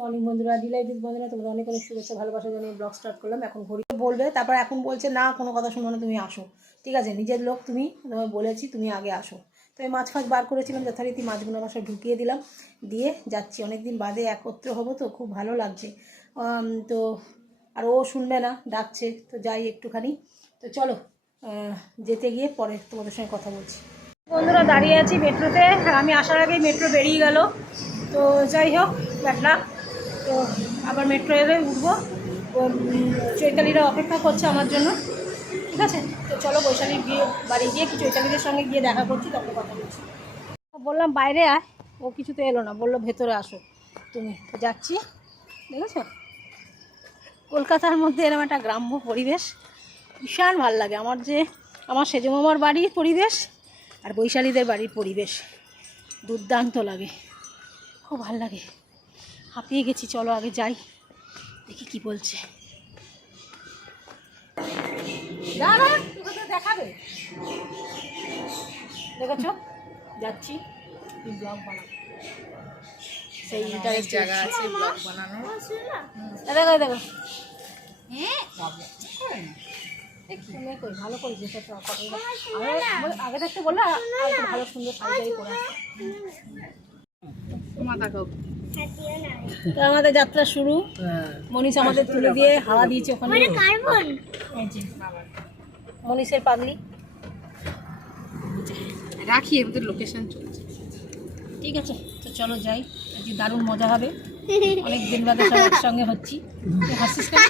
Morning বন্ধুরা, ডিলাইটিস বন্ধুরা, তোমাদের অনেক অনেক শুভেচ্ছা ভালোবাসা জানিয়ে ব্লগ স্টার্ট করলাম। এখন ঘড়ি বলবে, তারপর এখন বলছে না কোনো কথা শুনবো না, তুমি আসো। ঠিক আছে, নিজের লোক তুমি, তোমায় বলেছি তুমি আগে আসো। তো এই মাছ ফাছ বার করেছিলাম, যথারীতি মাছগুলো আমার সব ঢুকিয়ে দিলাম, দিয়ে যাচ্ছি। অনেক দিন বাদে একত্র হবো তো খুব ভালো লাগছে। তো আর ও শুনবে না, ডাকছে, তো যাই একটুখানি। তো চলো যেতে গিয়ে পরে তোমাদের সঙ্গে কথা বলছি। বন্ধুরা, দাঁড়িয়ে আছি মেট্রোতে, আর আমি আসার আগেই মেট্রো বেরিয়ে গেল। তো যাই হোক, ব্যাটলা তো আবার মেট্রো এলে উঠবো। চৈতালিরা অপেক্ষা করছে আমার জন্য। ঠিক আছে, তো চলো বৈশালীর গিয়ে বাড়ি গিয়ে চৈতালিদের সঙ্গে গিয়ে দেখা করছি, তখন কথা বলছি। বললাম বাইরে আয়, ও কিছুতে এলো না, বললো ভেতরে আসো তুমি। তো যাচ্ছি, দেখেছো কলকাতার মধ্যে এরকম একটা গ্রাম্য পরিবেশ ভীষণ ভাল লাগে আমার। যে আমার সেজমামার বাড়ির পরিবেশ আর বৈশালীদের বাড়ির পরিবেশ দুর্দান্ত লাগে, খুব ভাল লাগে। হাঁপিয়ে গেছি, চলো আগে যাই, দেখি কি বলছে। দেখাবে, দেখেছ যাচ্ছি ব্লগ বানাবো, সেই ইন্টারেস্ট জায়গা আছে ব্লগ বানানোর। দেখো দেখো, ভালো করে যেতে আগে থাকতে বললে ভালো সুন্দর শাড়ি পরে তো আমাদের যাত্রা শুরু। মনীষ আমাদের তুলে দিয়ে হাওয়া দিয়েছে ওখানে, মনীষের পাগলি রাখি, আমাদের লোকেশন চলছে। ঠিক আছে, তো চলো যাই, আজকে দারুণ মজা হবে। অনেক দিন বাদে সব একসঙ্গে হচ্ছি। হাসিস কেন?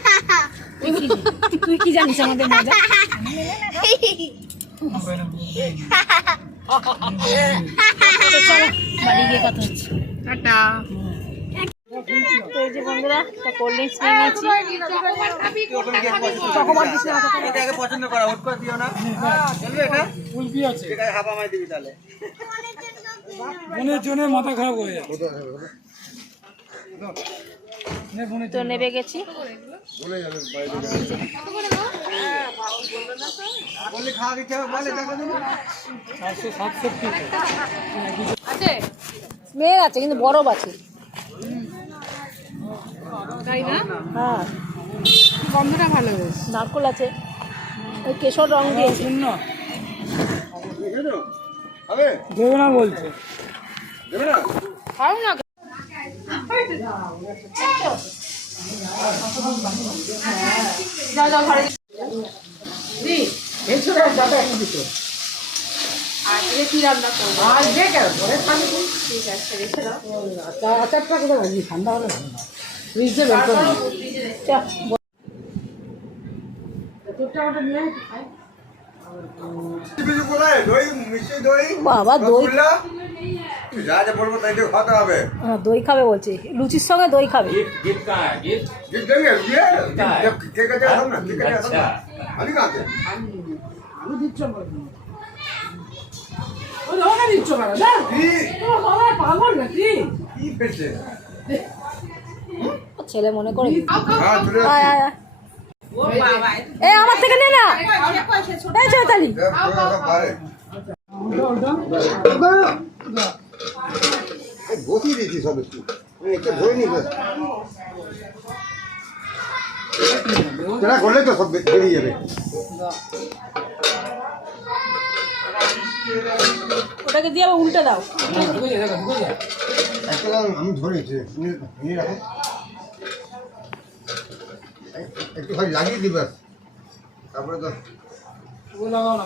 তুই কি জানিস আমাদের মজা? চলো বাড়ি গিয়ে কথা হচ্ছে, টাটা। তো এই যে বন্ধুরা, একটা কোল্ড ড্রিঙ্কস নিয়ে নিয়েছি। চকোবার দিস না, এটাকে পছন্দ করা ওট করে দিও না। চলবে এটা কুলফি আছে, এটা হাফা মাই দিবি তাহলে। মনের জন্য মাথা খারাপ হয়ে যায়। তো নেবে গেছি, বলে যাবে বাইরে বলে খাওয়া দিতে হবে, বলে দেখো তুমি 467 আছে, স্মেল আছে কিন্তু বরফ আছে। তাই না? হ্যাঁ, গন্ধটা ভালো বেশ, নারকোল আছে, ওই কেশর রং দিয়ে। শূন্য দেবে না বলছে, দেবে না, খাও না। কি রান্না করবো আচারটা কোথায় রাখবি? ঠান্ডা হলে ফ্রিজে বের করে বাবা। দই দই খাবে বলছে, লুচির সঙ্গে দই খাবে। ছেলে মনে করে আমার থেকে নে না, চৈতালি বসিয়ে দিয়েছি সব একটু ধরে নিবে, করলে তো সব বেরিয়ে যাবে। ওটাকে দিয়ে আবার উল্টে দাও, আমি ধরেছি নিয়ে রাখো, একটু খালি লাগিয়ে দিবে, তারপরে তো লাগাও না।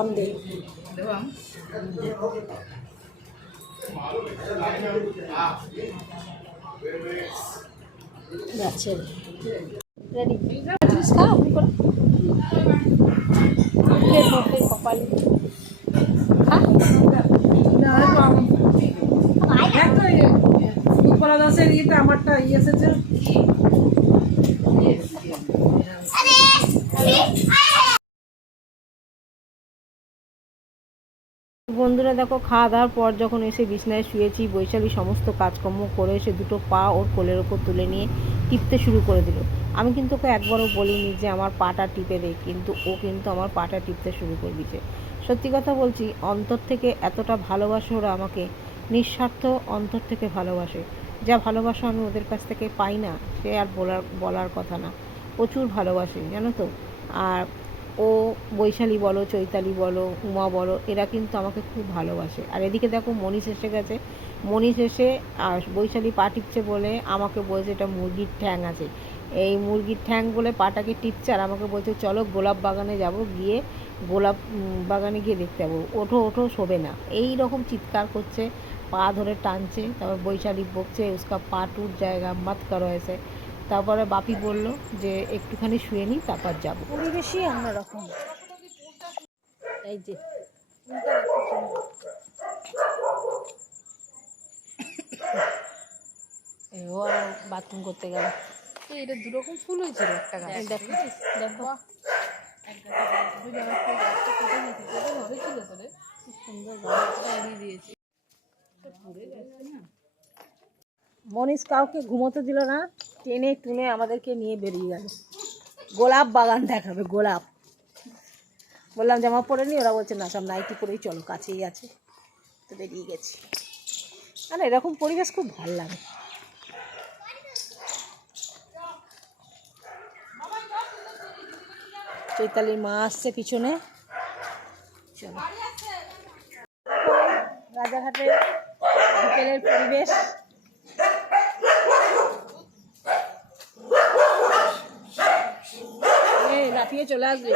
আম দে রেডি, খাও কপালি দাসের ইয়েটা আমারটা ইয়ে এসেছে। বন্ধুরা দেখো, খাওয়া দাওয়ার পর যখন এসে বিছানায় শুয়েছি, বৈশালী সমস্ত কাজকর্ম করে এসে দুটো পা ওর কোলের ওপর তুলে নিয়ে টিপতে শুরু করে দিল। আমি কিন্তু ওকে একবারও বলিনি যে আমার পাটা টিপে দে, কিন্তু ও কিন্তু আমার পাটা টিপতে শুরু করে দিয়েছে। সত্যি কথা বলছি, অন্তর থেকে এতটা ভালোবাসে ওরা আমাকে, নিঃস্বার্থ অন্তর থেকে ভালোবাসে। যা ভালোবাসা আমি ওদের কাছ থেকে পাই না সে আর বলার কথা না। প্রচুর ভালোবাসে জানো তো। আর ও বৈশালী বলো, চৈতালি বলো, উমা বলো, এরা কিন্তু আমাকে খুব ভালোবাসে। আর এদিকে দেখো মনীষ এসে গেছে। মনীষ এসে আর বৈশালী পা টিপছে বলে আমাকে বলছে এটা মুরগির ঠ্যাং আছে, এই মুরগির ঠ্যাং বলে পাটাকে টিপছে আর আমাকে বলছে চলো গোলাপ বাগানে যাব, গিয়ে গোলাপ বাগানে গিয়ে দেখতে যাবো, ওঠো ওঠো শোবে না, এই রকম চিৎকার করছে, পা ধরে টানছে। তারপর বৈশালী বকছে উসকা পা টুট জায়গা মত করো এসে। তারপরে বাপি বলল যে একটুখানি শুয়ে নিই তারপর যাবো। পরিবেশই অন্যরকম। এই যে ও বাথরুম করতে গেল। এটা দুরকম ফুল হয়েছিল একটা গাছ। দেখো দেখো মনীষ কাউকে ঘুমোতে দিল না, টেনে টুনে আমাদেরকে নিয়ে বেরিয়ে গেল গোলাপ বাগান দেখাবে। গোলাপ বললাম জামা পরে নি, ওরা বলছে না সব নাইটি পরেই চলো, কাছেই আছে, তো বেরিয়ে গেছি। আর এরকম পরিবেশ খুব ভালো লাগে। চৈতালির মা আসছে পিছনে। চলো রাজাঘাটের বিকেলের পরিবেশ। লাফিয়ে চলে আসবে।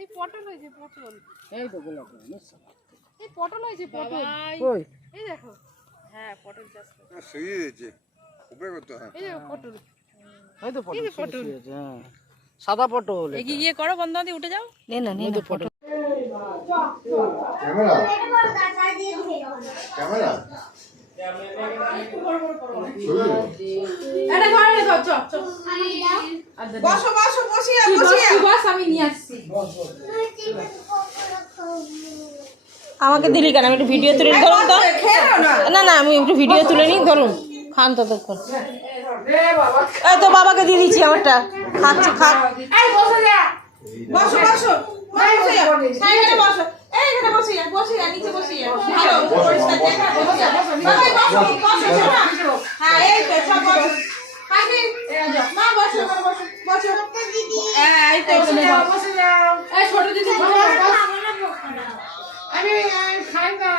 এই পটল হয়েছে, পটল এই তো গোলাপ, এই পটল হয়েছে, পটল কই এই দেখো। হ্যাঁ পটল চাষ করে শুয়ে দিয়েছে উপরে করতে হয়। এই দেখো পটল, এই তো পটল পটল, হ্যাঁ সাদা পটল। এগিয়ে গিয়ে করো, বন্ধ দিয়ে উঠে যাও। নে না নে না পটল। ক্যামেরা ক্যামেরা এটা ধরে নে দাও, চপ চপ বসো বসো, বসিয়া বসিয়া বস, আমি নিয়ে আসছি। আমাকে দিলি কেন? আমি একটু ভিডিও তুলে নিই, ধরুন তো। না না আমি একটু ভিডিও তুলে নিই, ধরুন খান ততক্ষণ। এই তো বাবাকে দিয়ে দিচ্ছি আমারটা, খাচ্ছে খাক। এই বসে যা, বসো বসো এইখানে বসো, এইখানে বসিয়া বসিয়া নিচে বসিয়া ভালো পরিষ্কার জায়গা, বসিয়া বসো বাবা, বসো বসো না। হ্যাঁ এই তো সব বসো, কাকি এই যাও মা, বসো বসো বসো দিদি, এই তো বসে যাও বসে যাও। এই ছোট দিদি বসো, আমি খাই না,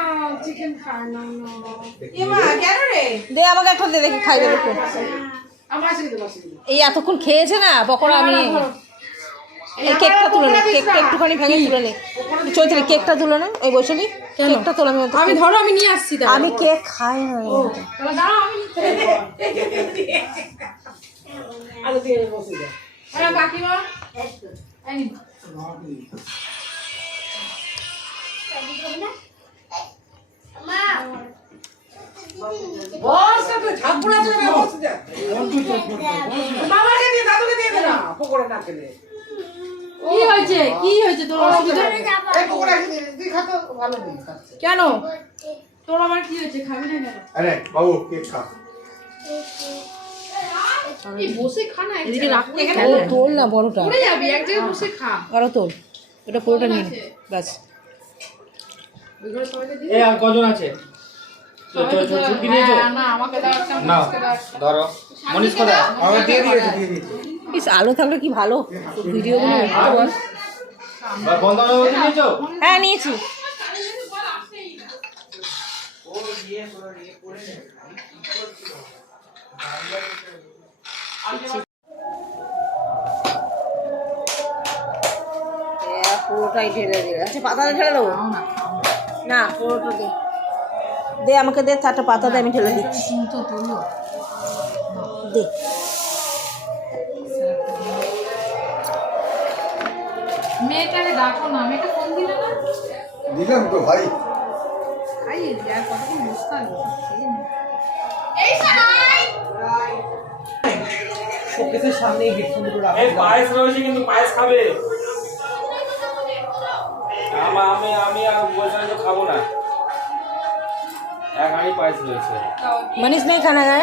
চিকেন খাই না। এ মা কেন রে? দে আমাকে একটা দে, দেখি খাই দেবে একটু। আমার সাথে বসে দিদি, এই এতক্ষণ খেয়েছে না পকোড়া। আমি এই কেকটা তুলে নে, কেকটা একটুখানি ভেঙে তুলে নে। চৈতালি কেকটা তুলে নে, এই বৈশালী কেকটা তোলা। আমি ধরো আমি নিয়ে আসছি। আমি কেক খাই না। তাহলে দাঁড়াও, আমি আলো দিয়ে বসে যা। আরে কাকিমা এই নি বস, তো ঝাপড়া চলে বসে যা। বাবাকে দিয়ে দাদুকে দিয়ে দে না, পকোড়া না খেলে। কি হয়েছে? কি হয়েছে তোর অসুবিধা? এই পকোড়া খেয়ে তুই খা তো, ভালো দিন খাচ্ছে। কেন তোর আবার কি হয়েছে? খাবি না কেন? আরে বাবু কেক খা। এই বসে খা না, এদিকে রাখতে তোল না বড়টা, পড়ে যাবি, এক জায়গায় বসে খা। আরো তোল, এটা পুরোটা নিন ব্যাস। ওই ঘরে সবাইকে দিই। এই আর কজন আছে? ছুটি নিয়েছো? না আমাকে দাও একটা, নাও আমাকে দাও। ধরো। মনীষ কোথায়? আমার দিয়ে দিয়েছে দিয়ে দিয়েছে। ইস আলো থাকলে কি ভালো ভিডিওগুলো উঠতে বল। বন্ধ করে নিয়েছো? হ্যাঁ নিয়েছি। পুরোটাই ঢেলে দিলে। আচ্ছা পাতাটা ঢেলে দেবো না, পুরোটা দে, দে আমাকে দে, চারটা পাতা দে, আমি ঢেলে দিচ্ছি। দে মেয়েটাকে ডাকো না, মেয়েটা ফোন দিলে না। দিলাম তো ভাই। খাইয়ে দি, আর কতক্ষণ বসতে হবে? শোকেসের সামনেই হেডফোন গুলো রাখো। এই পায়েস রয়েছে কিন্তু পায়েস খাবে। আমি আর বলছিলাম তো খাবো না। এক হাঁড়ি পায়েস রয়েছে। मनीष नहीं खाना है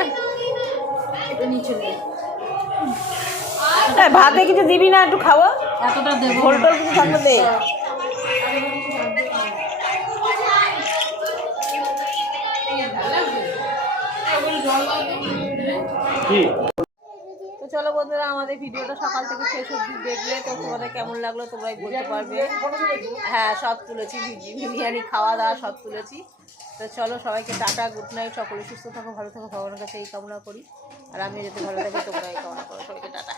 ভাতে কিছু দিবি না একটু খাবো এতটা দেবো ঝোল টোল কিছু থাকবে দে কি তো চলো বন্ধুরা আমাদের ভিডিওটা সকাল থেকে শেষ অবধি দেখলে তো তোমাদের কেমন লাগলো তোমরাই বলতে পারবে হ্যাঁ সব তুলেছি বিরিয়ানি খাওয়া দাওয়া সব তুলেছি তো চলো সবাইকে টাটা গুড নাইট সকলে সুস্থ থাকো ভালো থাকো ভগবানের কাছে এই কামনা করি আর আমি যাতে ভালো থাকি তোমরা এই কামনা করো সবাইকে টাটা